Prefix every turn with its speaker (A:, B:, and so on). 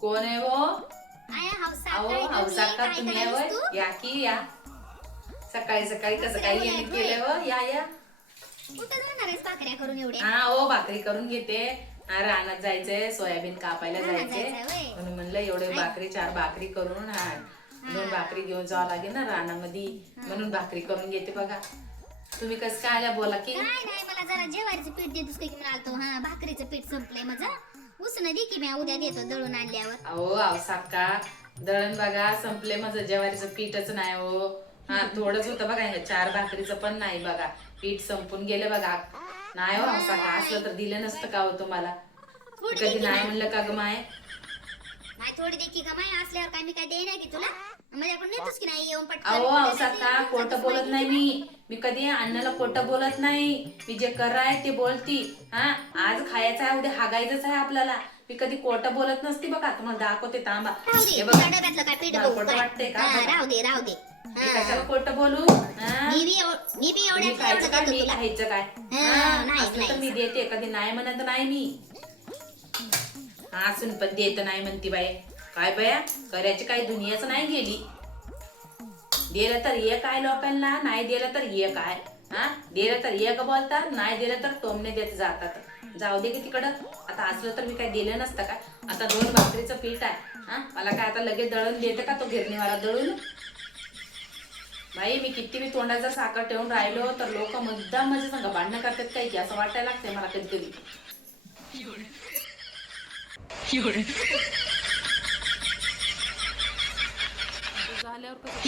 A: कोण आहे हो
B: हौसा
A: अहो
B: काय
A: हौसा? का
B: काय
A: तुम्ही आहे? होय? या की या. सकाळी सकाळी कसं काही
B: होय,
A: येणे. केलं हो या या.
B: भाकऱ्या करून
A: हा ओ भाकरी करून घेते. हा, रानात जायचंय सोयाबीन कापायला जायचंय. म्हणून म्हणलं एवढे भाकरी चार भाकरी करून हा दोन भाकरी घेऊन जावं लागेल ना रानामध्ये. म्हणून भाकरी करून घेते बघा. तुम्ही कसं काय आल्या बोला की.
B: काय नाही मला जरा जेवारीचं पीठ देतोस का हा भाकरीचं पीठ संपलंय माझं. उसनं दे की मी उद्या देतो दळून आणल्यावर.
A: अहो दळण बघा संपले माझं ज्वारीचं पीठच नाही हो. हा थोडंच होतं बघा हे चार भाकरीचं पण नाही बघा. पीठ संपून गेलं बघा. नाही हो अहो साका असलं तर दिलं नसतं का हो तुम्हाला? कधी नाही म्हणलं का ग माय?
B: नाही थोडी दे की गमाय असल्यावर काय मी काय देणार की तुला? माझ्याकडून नेतोस की नाही येऊन पटकन
A: अहो साका खोटं बोलत नाही मी. मी कधी अण्णाला खोटं बोलत नाही. मी जे कर आहे ते बोलती. हा? आज खायचं आहे उद्या हागायचंच आहे आपल्याला. मी कधी खोटं बोलत नसती बघा. तुम्हाला दाखवते तांबा
B: राहू दे
A: हे
B: तुझ्या
A: बघा.
B: डब्यातलं काय पीठ
A: मला
B: बघू
A: खोटं
B: काय.
A: वाटतंय का?
B: हा, राहू दे राहू दे.
A: मी
B: हा.
A: कशाला खोटं बोलू? हा?
B: मी बी एव- मी बी
A: तुम्ही
B: एवढ्यात
A: खायचं
B: एवढं
A: काय?
B: देतो
A: मी
B: तुला?
A: खायचं काय?
B: हा,
A: हा,
B: नाही,
A: असलं तर
B: नाही.
A: मी देते. कधी नाही म्हणत नाही मी. असून पण देत नाही म्हणती बाई. काय बया? करायची काही दुनियाच नाही गेली. दिलं तर एक आहे लोकांना नाही दिलं तर एक आहे. हा? दिलं तर एक बोलतात नाही दिलं तर टोमने देत जातात. जाऊ दे की तिकडं. आता असलं तर मी काय दिलं नसतं का? आता दोन भाकरीचं पीठ आहे. हा? मला काय आता लगेच दळून देते का तो गिरणीवाला दळून? बाई मी किती मी तोंडाचा साखर ठेवून राहिलो तर लोक मुद्दाम म्हणजे सांगा भांडणं करतात काही की असं वाटायला लागतंय मला कधी कधी झाल्यावर कसं